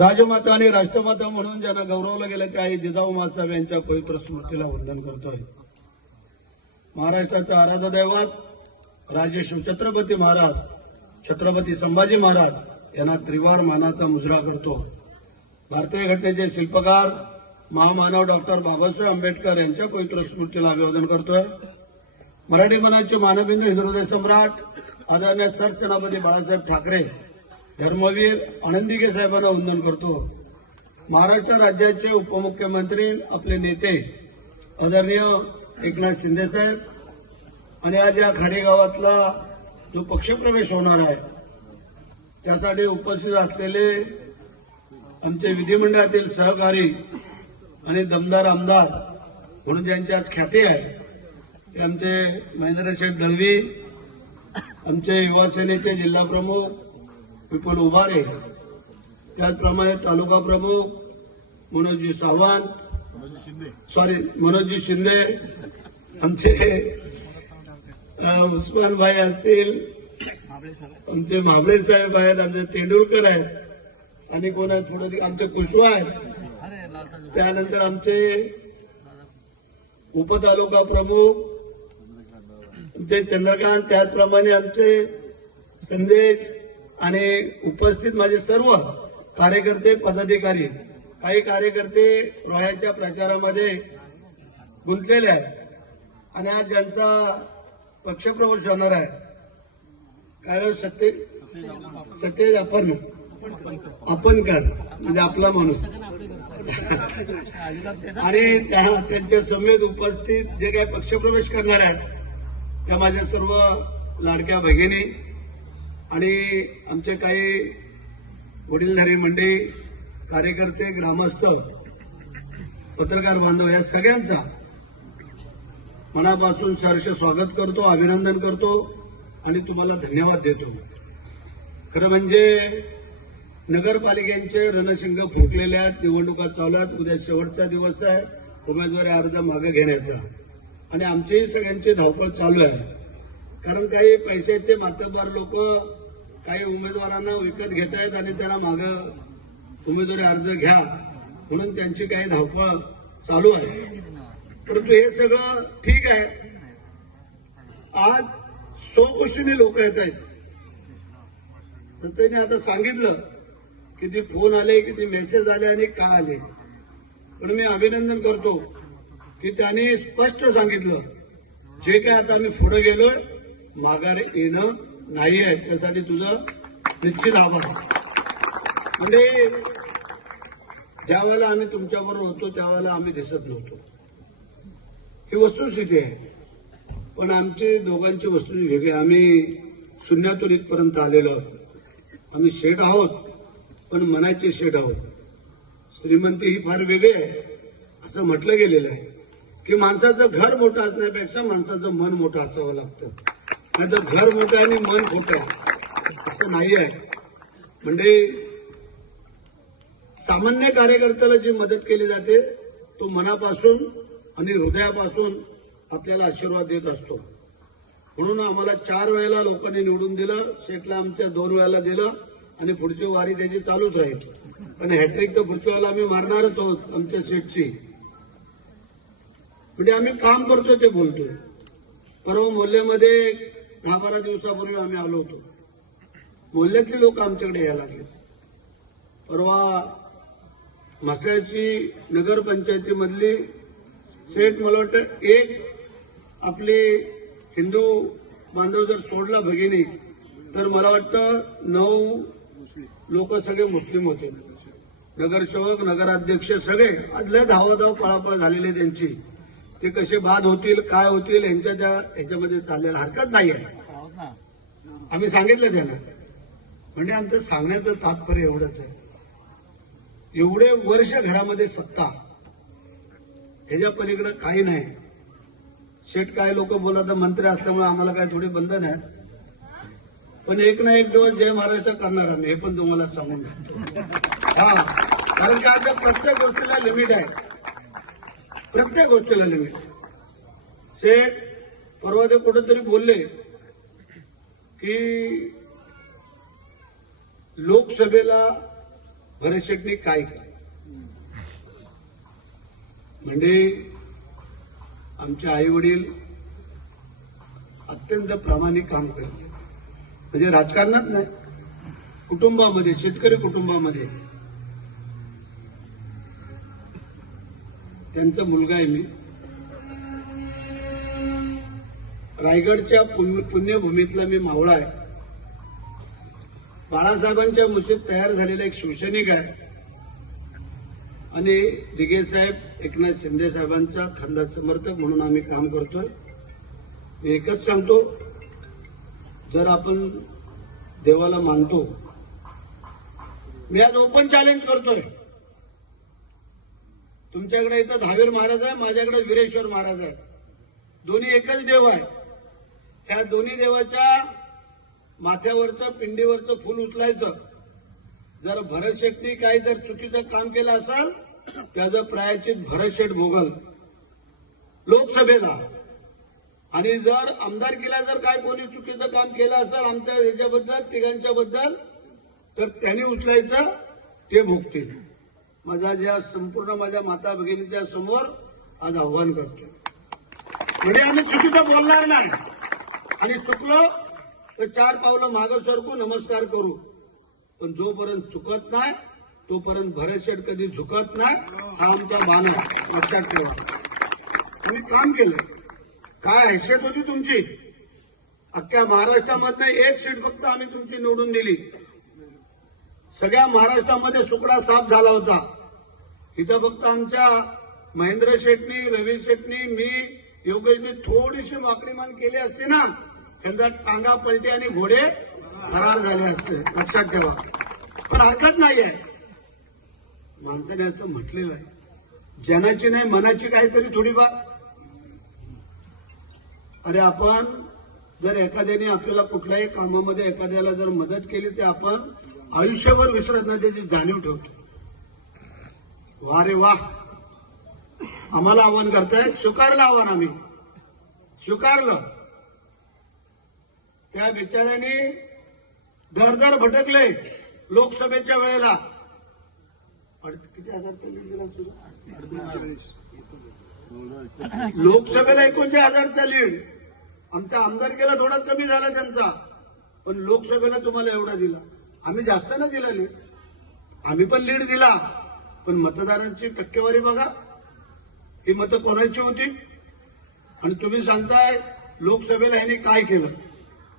राजमाता आणि राष्ट्रमाता म्हणून ज्यांना गौरवलं गेलं ते आई जिजाऊ मासाहेब यांच्या पवित्र स्मृतीला वंदन करतोय. महाराष्ट्राचा आराधा दैवत राजे शिवछत्रपती महाराज छत्रपती संभाजी महाराज यांना त्रिवार मानाचा मुजरा करतो. भारतीय घटनेचे शिल्पकार महामानव डॉक्टर बाबासाहेब आंबेडकर यांच्या पवित्र स्मृतीला अभिवादन करतोय. मराठी मनाचे मानबिंदू हिंदुदय सम्राट आदरणीय सरसेनापती बाळासाहेब ठाकरे धर्मवीर आनंदिगे साहेबांना वंदन करतो. महाराष्ट्र राज्याचे उपमुख्यमंत्री आपले नेते आदरणीय एकनाथ शिंदे साहेब आणि आज या खारेगावातला जो पक्षप्रवेश होणार आहे त्यासाठी उपस्थित असलेले आमचे विधिमंडळातील सहकारी आणि दमदार आमदार म्हणून ज्यांची आज ख्याती आहे ते आमचे महेंद्रशेठ दळवी आमचे युवा सेनेचे विपुल उभारे. त्याचप्रमाणे तालुका प्रमुख मनोजजी सावंत सॉरी मनोजजी शिंदे आमचे उस्मान भाई असतील. आमचे महाबळे साहेब आहेत आमचे तेंडुलकर आहेत. आणि कोण आहेत? थोडं आमचे कुशवा आहेत. त्यानंतर आमचे उपतालुका प्रमुख आमचे चंद्रकांत त्याचप्रमाणे आमचे संदेश आणि उपस्थित माझे सर्व कार्यकर्ते पदाधिकारी काही कार्यकर्ते रोह्याच्या प्रचारामध्ये गुंतलेले आहेत. आणि आज ज्यांचा पक्षप्रवेश होणार आहे काय नाव? सत्य सत्य आपण आपण कर म्हणजे आपला माणूस. आणि त्या- त्यांच्या समेत उपस्थित जे काही पक्षप्रवेश करणार आहेत त्या माझ्या सर्व लाडक्या भगिनी आणि आमचे काही वडीलधारी मंडळी कार्यकर्ते ग्रामस्थ पत्रकार बांधव या सगळ्यांचा मनापासून सहर्ष स्वागत करतो अभिनंदन करतो आणि तुम्हाला धन्यवाद देतो. खरं म्हणजे नगरपालिकेचे रणशिंग फुंकलेले आहेत निवडणुका चालू आहेत उद्या शेवटचा दिवस आहे उमेदवारी अर्ज मागे घेण्याचा. आणि आमचीही सगळ्यांची धावपळ चालू आहे. कारण काही पैशाचे मातबार लोक काही उमेदवारांना विकत घेतायत आणि त्याला मागं उमेदवारी अर्ज घ्या म्हणून त्यांची काही धावपळ चालू आहे. परंतु हे सगळं ठीक आहे. आज स्वकुशीने लोक येत आहेत. तर त्यांनी आता सांगितलं किती फोन आले किती मेसेज आले आणि का आले. पण मी अभिनंदन करतो की त्यांनी स्पष्ट सांगितलं. जे काय आता मी पुढे गेलोय माघार येणं नाही आहे त्यासाठी तुझं निश्चित आभार. म्हणजे ज्या वेळेला आम्ही तुमच्याबरोबर होतो त्यावेळेला आम्ही दिसत नव्हतो. ही वस्तुस्थिती आहे. पण आमची दोघांची वस्तू वेगळी. आम्ही शून्यातून इथपर्यंत आलेलो आहोत. आम्ही शेठ आहोत पण मनाची शेठ आहोत. श्रीमंती ही फार वेगळी आहे असं म्हटलं गेलेलं आहे. की माणसाचं घर मोठं असण्यापेक्षा माणसाचं मन मोठं असावं लागतं. नाही घर मोठं आहे आणि मन खोटं आहे. असं नाही आहे. म्हणजे सामान्य कार्यकर्त्याला जी मदत केली जाते तो मनापासून आणि हृदयापासून आपल्याला आशीर्वाद देत असतो. म्हणून आम्हाला चार वेळेला लोकांनी निवडून दिलं सेटला आमच्या दोन वेळेला दिलं आणि पुढची वारी त्याची चालूच राहील पण हॅट्रिक तर पुढच्या वेळेला आम्ही मारणारच आहोत आमच्या सेटची. म्हणजे आम्ही काम करतोय ते बोलतोय. परवा मोल्ल्यामध्ये दहा बारा दिवसापूर्वी आम्ही आलो होतो. मोल्ल्यातली लोक आमच्याकडे यायला लागले. परवा मसल्याची नगरपंचायतीमधली सेट मला वाटतं एक आपले हिंदू बांधव जर सोडला भगिनी तर मला वाटतं नऊ लोक सगळे मुस्लिम होते. नगरसेवक नगराध्यक्ष सगळे आदल्या धावाधाव पळापळ झालेली त्यांची. ते कसे बाद होतील काय होतील यांच्या त्या ह्याच्यामध्ये चाललेला हरकत नाही आहे आम्ही सांगितलं त्यांना. म्हणजे आमचं सांगण्याचं तात्पर्य एवढंच आहे. एवढे वर्ष घरामध्ये सत्ता ह्याच्या पलीकडे काही नाही. शेट काय लोक बोलत मंत्री असल्यामुळे आम्हाला काय थोडी बंधन आहेत. पण एक ना एक दिवस जय महाराष्ट्र करणार आम्ही हे पण तुम्हाला सांगून हा. कारण की आता प्रत्येक गोष्टीला लिमिट आहे. प्रत्येक गोष्टीला लिमिट शेठ परवा ते कुठेतरी बोलले की लोकसभेला भरत शेटणी काय केलं? म्हणजे आमचे आई वडील अत्यंत प्रामाणिक काम करते म्हणजे राजकारणात नाही कुटुंबामध्ये शेतकरी कुटुंबामध्ये त्यांचा मुलगा आहे मी. रायगडच्या पुण्यभूमीतला मी मावळा आहे. बाळासाहेबांच्या मुशीत तयार झालेला एक शिवसैनिक आहे. आणि दिघे साहेब एकनाथ शिंदे साहेबांचा खंदा समर्थक म्हणून आम्ही काम करतोय. मी एकच सांगतो जर आपण देवाला मानतो मी आज ओपन चॅलेंज करतोय. तुमच्याकडे इथं दहावीर महाराज आहे माझ्याकडे वीरेश्वर महाराज आहे दोन्ही एकच देव आहे त्या दोन्ही देवाच्या माथ्यावरचं पिंडीवरचं फुल उचलायचं. जर भरत काही जर चुकीचं काम केलं असेल त्याचं प्रायचित भरत शेठ भोगल. लोकसभेला आणि जर आमदारकीला जर काय कोणी चुकीचं काम केलं असेल आमच्या याच्याबद्दल तिघांच्या बद्दल तर त्यांनी उचलायचं ते भोगतील. माझ्या ज्या संपूर्ण माझ्या माता भगिनीच्या समोर आज आव्हान करतो. म्हणजे आम्ही चुकीचं बोलणार नाही. आणि चुकलो तर चार पावलं मागं सरकू नमस्कार करू. पण जोपर्यंत चुकत नाही तोपर्यंत भरतशेठ कधी झुकत नाही हा आमचा बाण आहे. लक्षात ठेवा. तुम्ही काम केलं. काय हैसियत होती तुमची? अख्ख्या महाराष्ट्रामधनं एक सीट फक्त आम्ही तुमची निवडून दिली. सगळ्या महाराष्ट्रामध्ये सुकडा साफ झाला होता. इथं फक्त आमच्या महेंद्र शेटनी रवी शेटनी मी योगेशनी थोडीशी वाकडीमान केली असते ना त्यांचा टांगा पलटी आणि घोडे फरार झाले असते. लक्षात ठेवा. पण हरकत नाहीये. माणसाने असं म्हटलेलं आहे. जनाची नाही मनाची काहीतरी थोडीफार. अरे आपण जर एखाद्याने आपल्याला कुठल्याही कामामध्ये एखाद्याला जर मदत केली तर आपण आयुष्यभर विसरत नाही त्याची जाणीव ठेवतो. वा रे वा. आम्हाला आव्हान करताय स्वीकारलं आव्हान आम्ही. स्वीकारलं. त्या बिचाऱ्याने दर दर भटकले लोकसभेच्या वेळेला. किती हजार ते तुला? लोकसभेला एकोणतीस हजारचा लीड आमच्या आमदारकीला थोडा कमी झाला त्यांचा. पण लोकसभेला तुम्हाला एवढा दिला. आम्ही जास्त ना दिला लीड आम्ही पण लीड दिला. पण मतदारांची टक्केवारी बघा. ही मतं कोणाची होती? आणि तुम्ही सांगताय लोकसभेला यांनी काय केलं?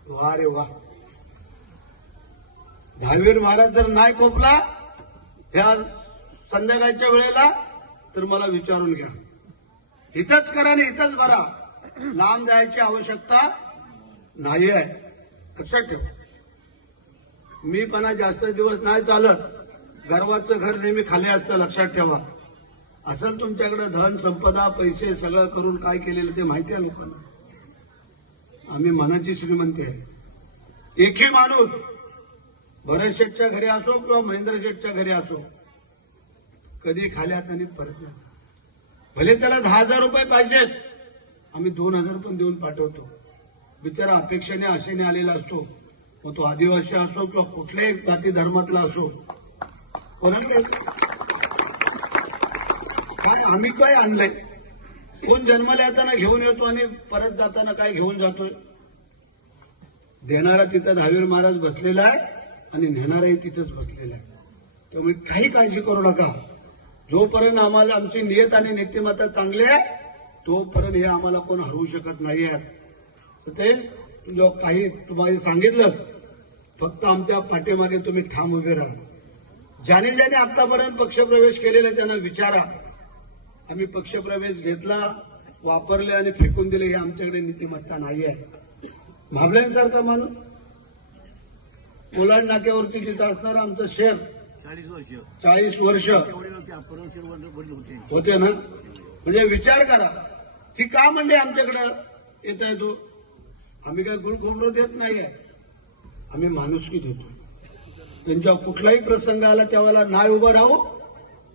वा रे वा दहावीर महाराज जर नाही खोपला ह्या संध्याकाळच्या वेळेला तर मला विचारून घ्या. इथंच करा आणि इथंच भरा. लांब जायची आवश्यकता नाही आहे लक्षात ठेवा. मी पण जास्त दिवस नाही चालत. गर्वाचं घर नेहमी खाली असतं लक्षात ठेवा. असं तुमच्याकडे धन संपदा पैसे सगळं करून काय केलेलं ते माहिती आहे लोकांना. आम्ही मनाची श्रीमंती आहे. एकही माणूस भरत शेठच्या घरी असो किंवा महेंद्र शेठच्या घरी असो कधी खाली हाताने परत नाही. भले त्याला दहा हजार रुपये पाहिजेत आम्ही दोन हजार पण देऊन पाठवतो. बिचारा अपेक्षेने आशेने आलेला असतो. मग तो आदिवासी असो किंवा कुठल्याही जाती धर्मातला असो. परंतु काय आम्ही काय आणलंय? कोण जन्माला येताना घेऊन येतो आणि परत जाताना काय घेऊन जातोय? देणारा तिथं दहावीर महाराज बसलेला आहे आणि नेणाराही तिथंच बसलेला आहे. त्यामुळे काही काळजी करू नका. जोपर्यंत आम्हाला आमची नियत आणि नेतेमाता चांगली आहे तोपर्यंत हे आम्हाला कोण हरवू शकत नाही आहे तर ते जो काही तुम्हाला सांगितलंच फक्त आमच्या पाठीमागे तुम्ही ठाम उभे राहा. ज्याने ज्याने आतापर्यंत पक्षप्रवेश केलेला त्यांना विचारा. आम्ही पक्षप्रवेश घेतला वापरले आणि फेकून दिले हे आमच्याकडे नीतिमत्ता नाही आहे. भाबल्यांसारखा माणूस कोलाड नाक्यावरती जिथं असणार आमचं शेर चाळीस वर्ष. चाळीस वर्ष होते. ना? म्हणजे विचार करा. ही का म्हणले आमच्याकडं येत आहे तू? आम्ही काय गुळ देत नाहीये. आम्ही माणुसकी देतो त्यांच्या कुठलाही प्रसंग आला त्यावेळेला नाही उभं राहू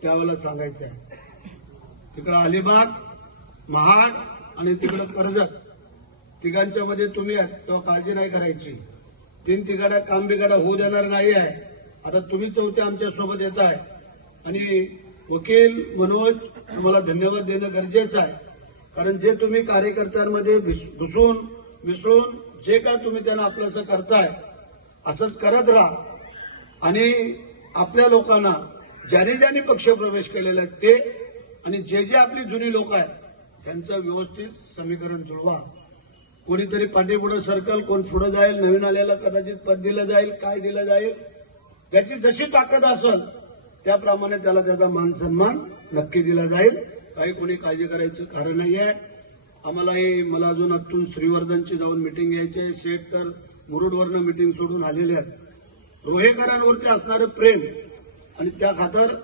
त्यावेळेला सांगायचं आहे तिकडं अलिबाग महाड आणि तिकडं कर्जत. तिघांच्या मध्ये तुम्ही आहात तेव्हा काळजी नाही करायची. तीन तिघाड्या काम बिघाड्या होऊ देणार नाही आहे आता तुम्ही चौथे आमच्यासोबत येत आहे. आणि वकील मनोज तुम्हाला धन्यवाद देणं गरजेचं आहे. कारण जे तुम्ही कार्यकर्त्यांमध्ये भिस- घुसून मिसळून जे काय तुम्ही त्यांना आपलंसं करताय असंच करत राहा. आणि आपल्या लोकांना ज्याने ज्याने पक्षप्रवेश केलेले आहेत ते आणि जे जे आपली जुनी लोक आहेत त्यांचं व्यवस्थित समीकरण जुळवा. कोणीतरी पाठीपुढं सरकल कोण पुढे जाईल नवीन आलेला कदाचित पद दिलं जाईल काय दिलं जाईल ज्याची जशी ताकद असेल त्याप्रमाणे त्याला त्याचा मान सन्मान नक्की दिला जाईल. काही कोणी काळजी करायचं कारण नाही आहे आम्हाला हे मला अजून आतून श्रीवर्धनची जाऊन मिटिंग घ्यायची आहे. शेठ तर मुरुडवरनं मिटिंग सोडून आलेले आहेत. रोहेकरांवरती असणारं प्रेम आणि त्या खातर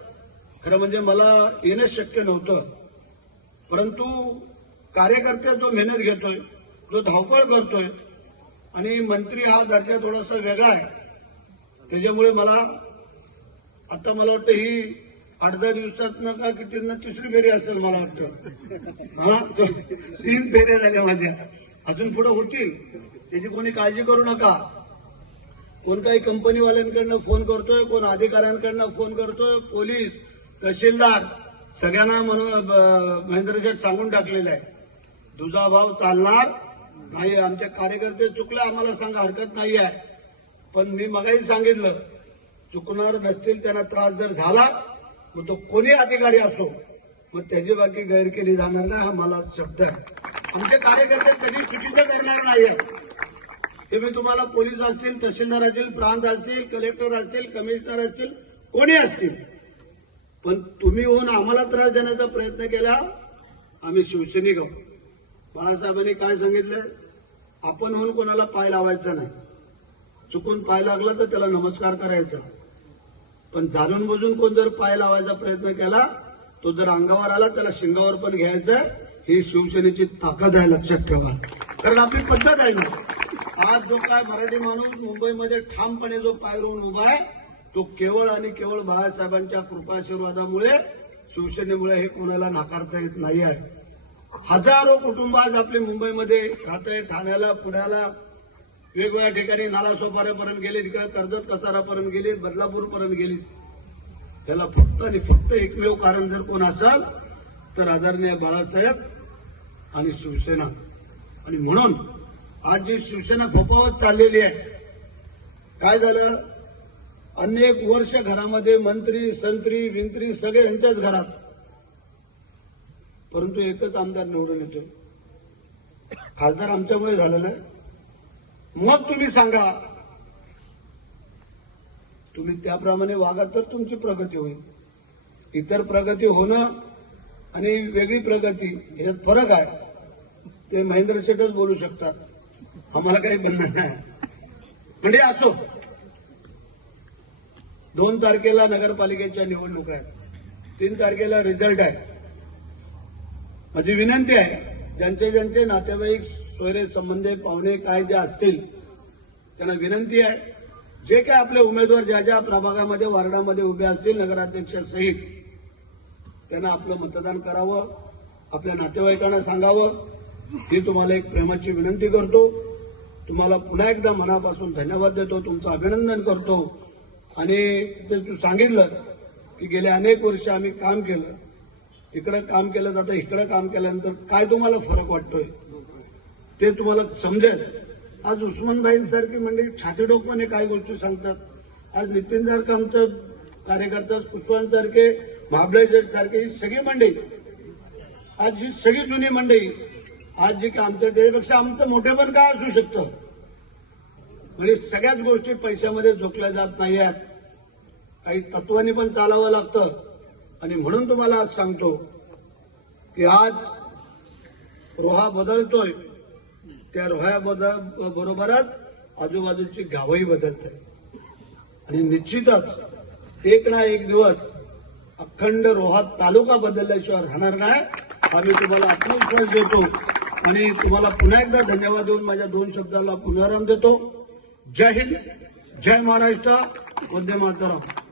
खरं म्हणजे मला येणंच शक्य नव्हतं. परंतु कार्यकर्त्या जो मेहनत घेतोय जो धावपळ करतोय आणि मंत्री हा दर्जा थोडासा वेगळा आहे. त्याच्यामुळे मला आता मला वाटतं ही आठ दहा दिवसात ना का की त्यांना तिसरी फेरी असेल मला वाटतं. हा? तीन फेऱ्या झाल्या माझ्या. अजून पुढे होतील. त्याची कोणी काळजी करू नका. कोण काही कंपनीवाल्यांकडनं फोन करतोय कोण अधिकाऱ्यांकडनं फोन करतोय पोलीस तहसीलदार सगळ्यांना म्हणून ब- सांगून टाकलेलं आहे. दुजा भाव चालणार नाही आमचे कार्यकर्ते चुकले आम्हाला सांगा हरकत नाही आहे. पण मी मगाही सांगितलं चुकणार नसतील त्यांना त्रास जर झाला मग तो कोणी अधिकारी असो मग त्याची बाकी गैर केली जाणार नाही हा मला शब्द आहे. आमचे कार्यकर्ते कधी चुकीचं करणार नाही ते मी तुम्हाला पोलीस असतील तहसीलदार असतील प्रांत असतील कलेक्टर असतील कमिशनर असतील कोणी असतील. पण तुम्ही होऊन आम्हाला त्रास देण्याचा प्रयत्न केला आम्ही शिवसैनिक आहोत. बाळासाहेबांनी काय सांगितलं? आपण होऊन कोणाला पाय लावायचा नाही. चुकून पाय लागला तर त्याला नमस्कार करायचा. पण जाणून बुजून कोण जर पाय लावायचा प्रयत्न केला तो जर अंगावर आला त्याला शिंगावर पण घ्यायचं ही शिवसेनेची ताकद आहे लक्षात ठेवा. कारण आपली पद्धत आहे ना आज जो काय मराठी माणूस मुंबईमध्ये ठामपणे जो पाय रोवून उभा आहे तो केवळ आणि केवळ बाळासाहेबांच्या कृपाशीर्वादामुळे शिवसेनेमुळे हे कोणाला नाकारता येत नाही आहे हजारो कुटुंब आज आपली मुंबईमध्ये राहत आहे ठाण्याला पुण्याला वेगवेगळ्या ठिकाणी नालासोपाऱ्यापर्यंत गेले तिकडे कर्जत कसारापर्यंत गेले बदलापूरपर्यंत गेले. त्याला फक्त आणि फक्त एकमेव कारण जर कोण असाल तर आदरणीय बाळासाहेब आणि शिवसेना. आणि म्हणून आज जी शिवसेना फोपावत चाललेली आहे काय झालं? अनेक वर्ष घरामध्ये मंत्री संत्री विंत्री सगळे यांच्याच घरात. परंतु एकच आमदार निवडून येतो खासदार आमच्यामुळे झालेला आहे. मग तुम्ही सांगा. तुम्ही त्याप्रमाणे वागा तर तुमची प्रगती होईल. इतर प्रगती होणं आणि वेगळी प्रगती ह्यात फरक आहे. ते महेंद्र शेठच बोलू शकतात. आम्हाला काही बनणार नाही. म्हणजे असो. दोन तारखेला नगरपालिकेच्या निवडणुका आहेत. तीन तारखेला रिझल्ट आहे. माझी विनंती आहे. ज्यांचे ज्यांचे नातेवाईक सोयरे संबंधित पाहुणे काय जे असतील त्यांना विनंती आहे जे काय आपले उमेदवार ज्या ज्या प्रभागामध्ये वार्डामध्ये उभे असतील नगराध्यक्षासहित त्यांना आपलं मतदान करावं आपल्या नातेवाईकांना सांगावं. ही तुम्हाला एक प्रेमाची विनंती करतो. तुम्हाला पुन्हा एकदा मनापासून धन्यवाद देतो. तुमचं अभिनंदन करतो. आणि ते तू सांगितलं की गेले अनेक वर्ष आम्ही काम केलं. तिकडं काम केलं जातं इकडं काम केल्यानंतर काय तुम्हाला फरक वाटतोय? ते तुम्हाला समजेल. आज उस्मानबाईंसारखी म्हणजे छाती डोकमाने काय गोष्टी सांगतात. आज नितीनसारखं आमचं कार्यकर्ता पुष्पांसारखे महाबळे सारखे ही सगळी मंडळी आज ही सगळी जुनी मंडळी आज जी काय आमच्या त्याच्यापेक्षा आमचं मोठेपण काय असू शकतं? म्हणजे सगळ्याच गोष्टी पैशामध्ये झोकल्या जात नाही आहेत काही तत्वाने पण चालावं लागतं. आणि म्हणून तुम्हाला आज सांगतो की आज रोहा बदलतोय. त्या रोह्या बदल बरोबरच आजूबाजूची गावही बदलत. आहे आणि निश्चितच एक ना एक दिवस अखंड रोहा तालुका बदलल्याशिवाय राहणार नाही. आम्ही तुम्हाला आत्मविश्वास देतो. आणि तुम्हाला पुन्हा एकदा धन्यवाद देऊन माझ्या दोन शब्दाला पुनराम देतो. जय हिंद जय महाराष्ट्र. वंदे मातरम.